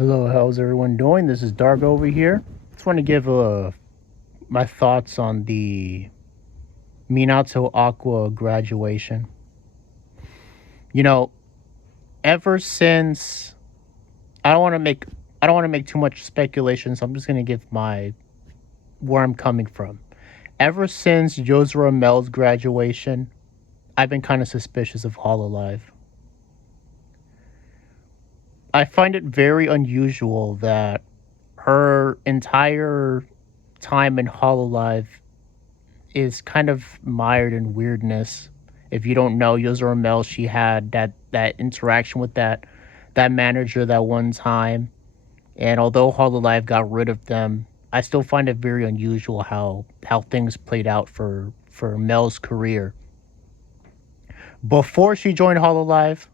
Hello, how's everyone doing? This is Dark over here. Just want to give my thoughts on the Minato Aqua graduation. You know, ever since I don't want to make I don't want to make too much speculation, so I'm just gonna give my where I'm coming from. Ever since Yozora Mel's graduation, I've been kind of suspicious of Hololive. I find it very unusual that her entire time in Hololive is kind of mired in weirdness. If you don't know, Yozora Mel, she had that interaction with that manager that one time, and although Hololive got rid of them, I still find it very unusual how things played out for Mel's career. Before she joined Hololive,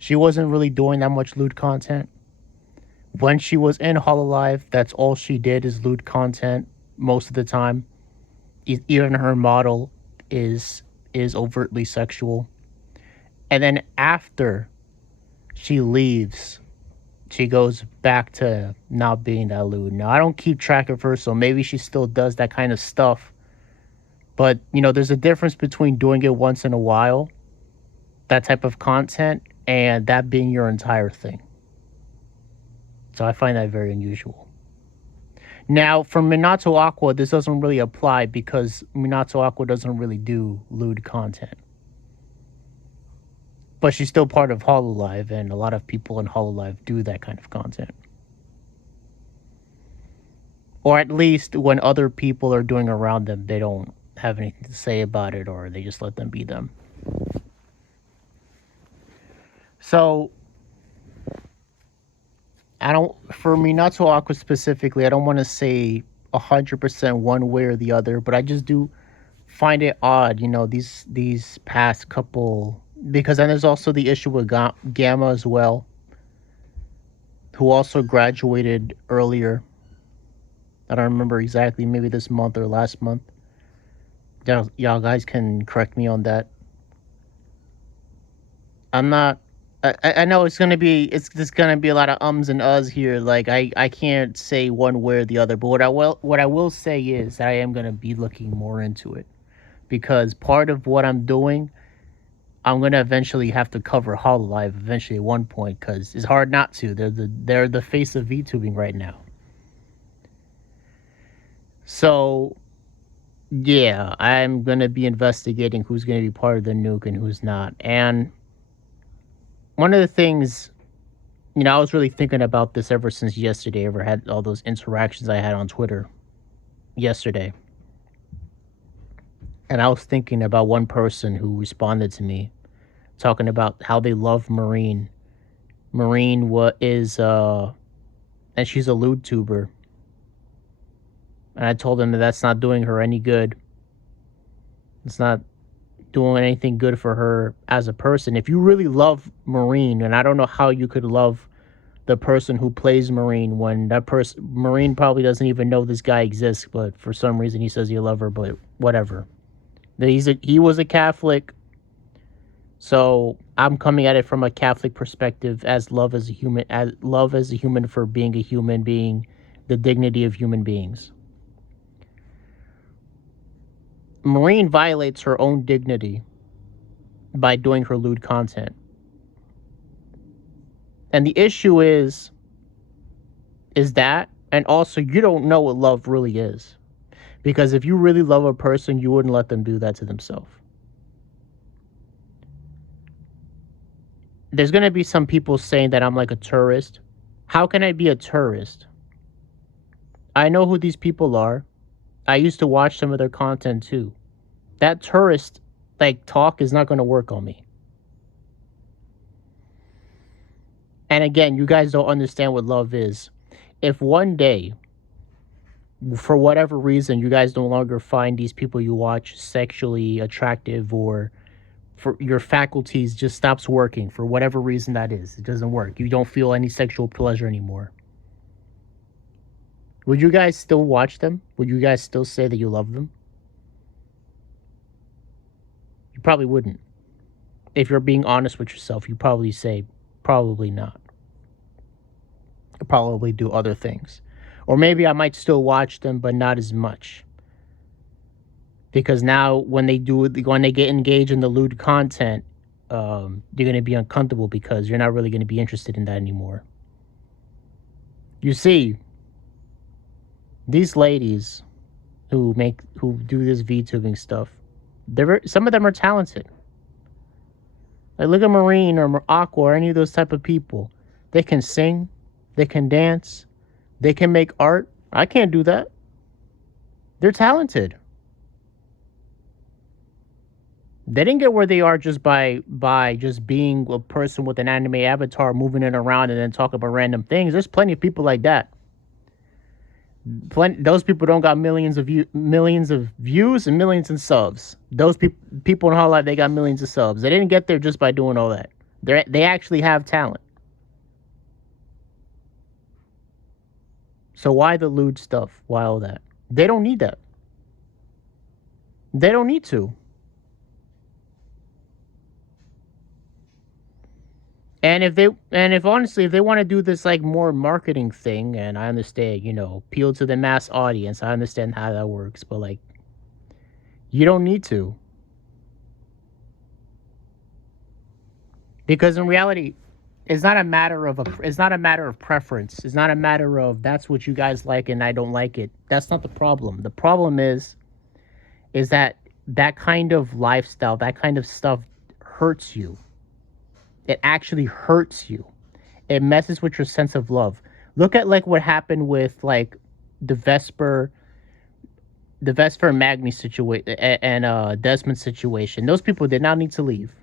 she wasn't really doing that much lewd content. When she was in Hololive, that's all she did is lewd content most of the time. Even her model is overtly sexual. And then after she leaves, she goes back to not being that lewd. Now I don't keep track of her, so maybe she still does that kind of stuff. But there's a difference between doing it once in a while, that type of content, and that being your entire thing. So I find that very unusual. Now, for Minato Aqua, this doesn't really apply because Minato Aqua doesn't really do lewd content. But she's still part of Hololive, and a lot of people in Hololive do that kind of content. Or at least when other people are doing around them, they don't have anything to say about it, or they just let them be them. So, for Minato Aqua specifically, I don't want to say 100% one way or the other, but I just do find it odd, these past couple, because then there's also the issue with Gamma as well, who also graduated earlier. I don't remember exactly, maybe this month or last month. Y'all guys can correct me on that. I'm not. I know it's just gonna be a lot of ums and uhs here. Like I can't say one way or the other. But what I will say is that I am gonna be looking more into it, because part of what I'm doing, I'm gonna eventually have to cover Hololive eventually at one point, because it's hard not to. They're the face of VTubing right now. So yeah, I'm gonna be investigating who's gonna be part of the nuke and who's not. And one of the things, I was really thinking about this ever since yesterday. Ever had all those interactions I had on Twitter yesterday, and I was thinking about one person who responded to me talking about how they love Marine. Marine what is and she's a lewd tuber, and I told him that that's not doing her any good. It's not doing anything good for her as a person. If you really love Marine, and I don't know how you could love the person who plays Marine when that person Marine probably doesn't even know this guy exists, but for some reason he says he loves her. But whatever. He was a Catholic, so I'm coming at it from a Catholic perspective, as love as a human for being a human being, the dignity of human beings. Marine violates her own dignity by doing her lewd content. And the issue is that, and also you don't know what love really is. Because if you really love a person, you wouldn't let them do that to themselves. There's going to be some people saying that I'm like a tourist. How can I be a tourist? I know who these people are. I used to watch some of their content too. That tourist talk is not going to work on me. And again, you guys don't understand what love is. If one day, for whatever reason, you guys no longer find these people you watch sexually attractive, or for your faculties just stops working for whatever reason that is, it doesn't work, you don't feel any sexual pleasure anymore, would you guys still watch them? Would you guys still say that you love them? You probably wouldn't. If you're being honest with yourself, you probably say probably not. I'll probably do other things. Or maybe I might still watch them, but not as much. Because now when they get engaged in the lewd content, you're going to be uncomfortable because you're not really going to be interested in that anymore. You see, these ladies who do this VTubing stuff, some of them are talented. Like look at Marine or Aqua or any of those type of people. They can sing, they can dance, they can make art. I can't do that. They're talented. They didn't get where they are just by just being a person with an anime avatar, moving it around and then talking about random things. There's plenty of people like that. Those people don't got millions of views and millions in subs. Those people in whole life, they got millions of subs. They didn't get there just by doing all that. They actually have talent. So why the lewd stuff? Why all that? They don't need that. They don't need to. And if honestly, if they want to do this like more marketing thing, and I understand, appeal to the mass audience, I understand how that works, but like, you don't need to. Because in reality, it's not a matter of preference. It's not a matter of that's what you guys like and I don't like it. That's not the problem. The problem is that kind of lifestyle, that kind of stuff hurts you. It actually hurts you. It messes with your sense of love. Look at like what happened with like the Vesper and Magni situation and Desmond situation. Those people did not need to leave.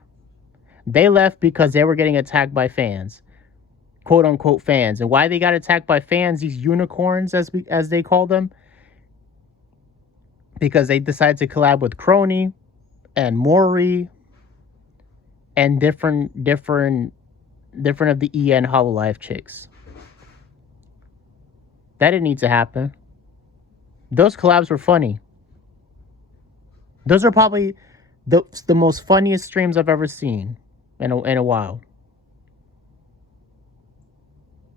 They left because they were getting attacked by fans, quote unquote fans. And why they got attacked by fans, these unicorns as they call them, because they decided to collab with Crony and Mori and different of the EN Hololive chicks. That didn't need to happen. Those collabs were funny. Those are probably the most funniest streams I've ever seen in a while.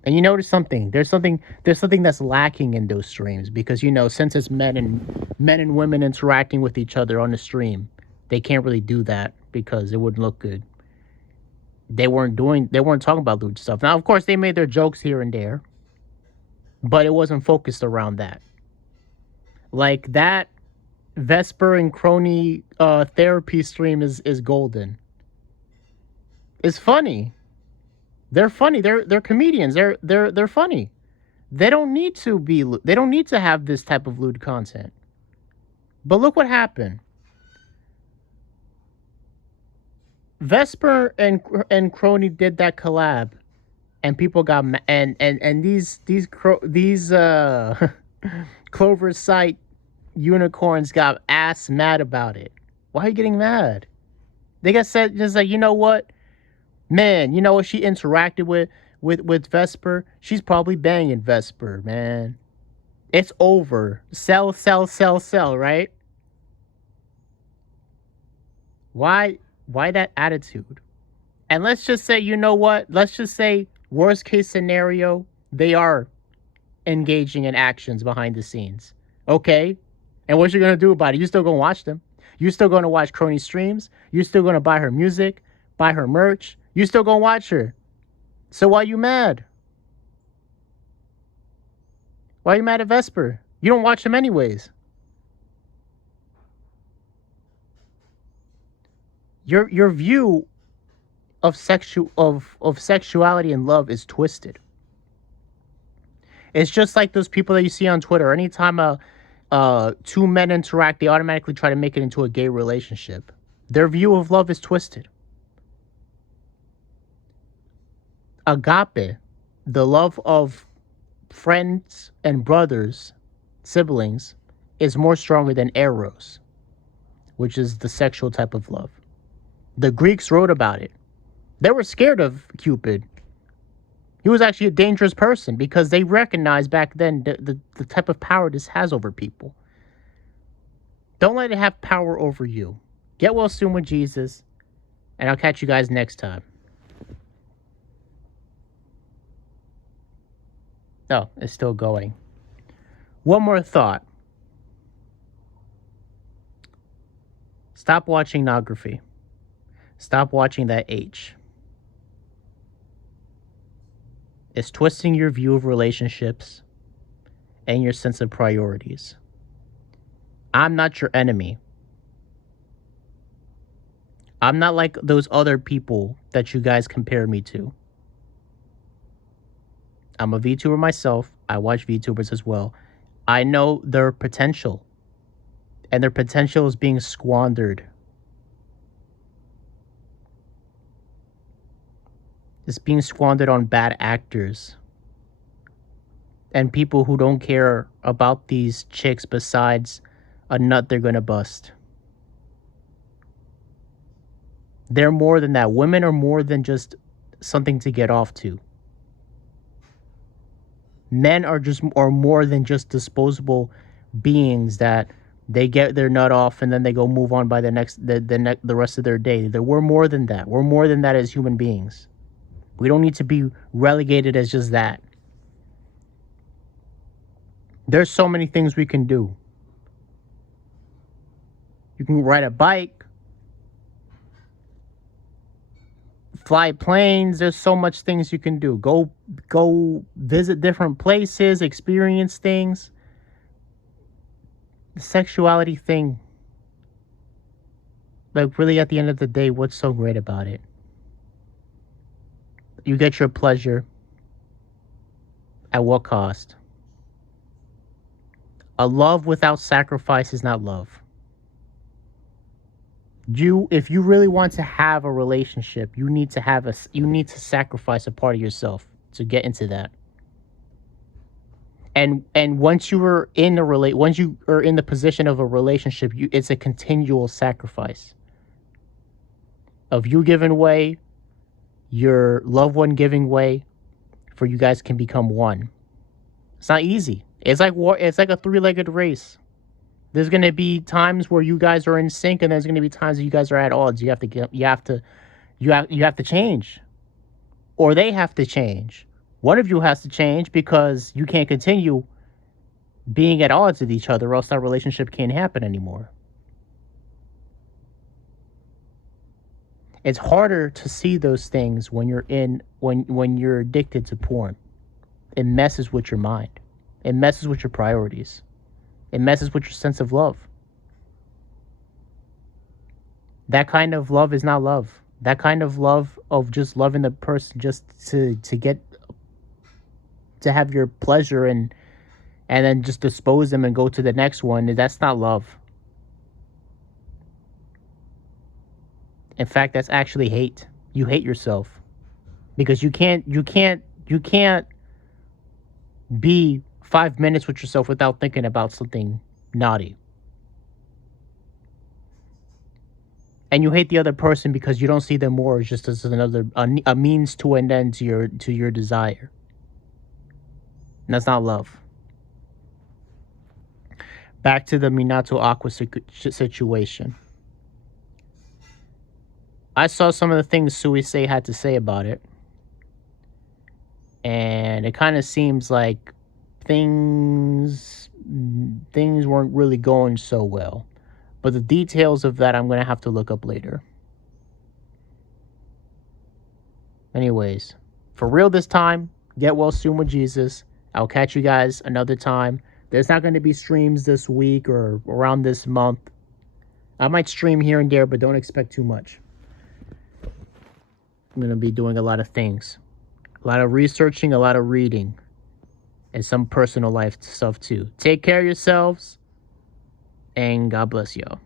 And you notice something. There's something that's lacking in those streams because since it's men and women interacting with each other on the stream, they can't really do that because it wouldn't look good. They weren't talking about lewd stuff. Now, of course, they made their jokes here and there, but it wasn't focused around that. Like that Vesper and Crony therapy stream is golden. It's funny. They're funny. They're comedians. They're funny. They don't need to have this type of lewd content. But look what happened. Vesper and Crony did that collab, and people got and these Clover Sight unicorns got ass mad about it. Why are you getting mad? They got said just like, you know what, man, you know what she interacted with Vesper? She's probably banging Vesper, man. It's over. Sell, right? Why that attitude? And let's just say, you know what? Let's just say, worst case scenario, they are engaging in actions behind the scenes. Okay? And what you going to do about it? You still going to watch them. You still going to watch Crony streams. You still going to buy her music, buy her merch. You still going to watch her. So why you mad? Why are you mad at Vesper? You don't watch them anyways. Your view of sexuality and love is twisted. It's just like those people that you see on Twitter. Anytime two men interact, they automatically try to make it into a gay relationship. Their view of love is twisted. Agape, the love of friends and brothers, siblings, is more stronger than eros, which is the sexual type of love. The Greeks wrote about it. They were scared of Cupid. He was actually a dangerous person because they recognized back then the type of power this has over people. Don't let it have power over you. Get well soon with Jesus, and I'll catch you guys next time. Oh, it's still going. One more thought. Stop watching pornography. Stop watching that H. It's twisting your view of relationships and your sense of priorities. I'm not your enemy. I'm not like those other people that you guys compare me to. I'm a VTuber myself. I watch VTubers as well. I know their potential, and their potential is being squandered. It's being squandered on bad actors and people who don't care about these chicks besides a nut they're gonna bust. They're more than that. Women are more than just something to get off to. Men are more than just disposable beings that they get their nut off and then they go move on by the rest of their day. We're more than that. We're more than that as human beings. We don't need to be relegated as just that. There's so many things we can do. You can ride a bike, fly planes. There's so much things you can do. Go visit different places, experience things. The sexuality thing, like, really at the end of the day, what's so great about it? You get your pleasure. At what cost? A love without sacrifice is not love. If you really want to have a relationship, you need to sacrifice a part of yourself to get into that. And once you are in once you are in the position of a relationship, it's a continual sacrifice of you giving way, your loved one giving way, for you guys can become one. It's not easy. It's like a three-legged race. There's going to be times where you guys are in sync, and there's going to be times that you guys are at odds. You have to change, or they have to change. One of you has to change because you can't continue being at odds with each other, or else that relationship can't happen anymore. It's harder to see those things when you're addicted to porn. It messes with your mind. It messes with your priorities. It messes with your sense of love. That kind of love is not love. That kind of love of just loving the person just to have your pleasure and then just dispose them and go to the next one, that's not love. In fact, that's actually hate. You hate yourself because you can't be 5 minutes with yourself without thinking about something naughty. And you hate the other person because you don't see them more as just as a means to an end to your desire. And that's not love. Back to the Minato Aqua situation. I saw some of the things Suisei had to say about it. And it kind of seems like things weren't really going so well. But the details of that I'm going to have to look up later. Anyways, for real this time, get well soon with Jesus. I'll catch you guys another time. There's not going to be streams this week or around this month. I might stream here and there, but don't expect too much. I'm going to be doing a lot of things. A lot of researching, a lot of reading, and some personal life stuff too. Take care of yourselves, and God bless y'all.